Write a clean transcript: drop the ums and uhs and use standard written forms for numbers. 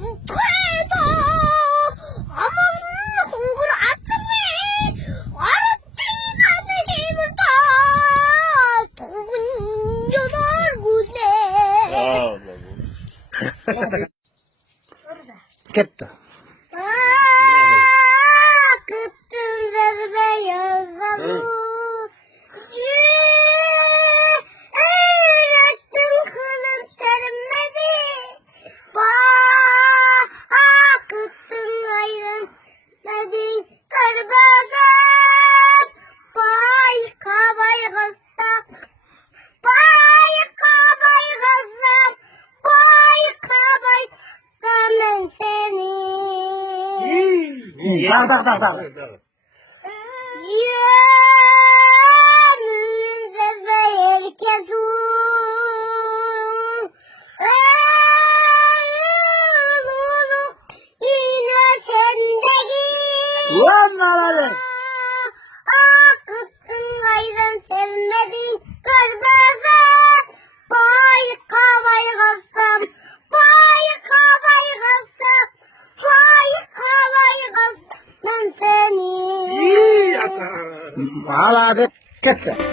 그래도 어머는 공부를 아침에 아랫집안의 힘을 다 동분여덟 군데 깼다. 그쯤 되면 여자도 닥. 원나라래. 마라 됐겠다.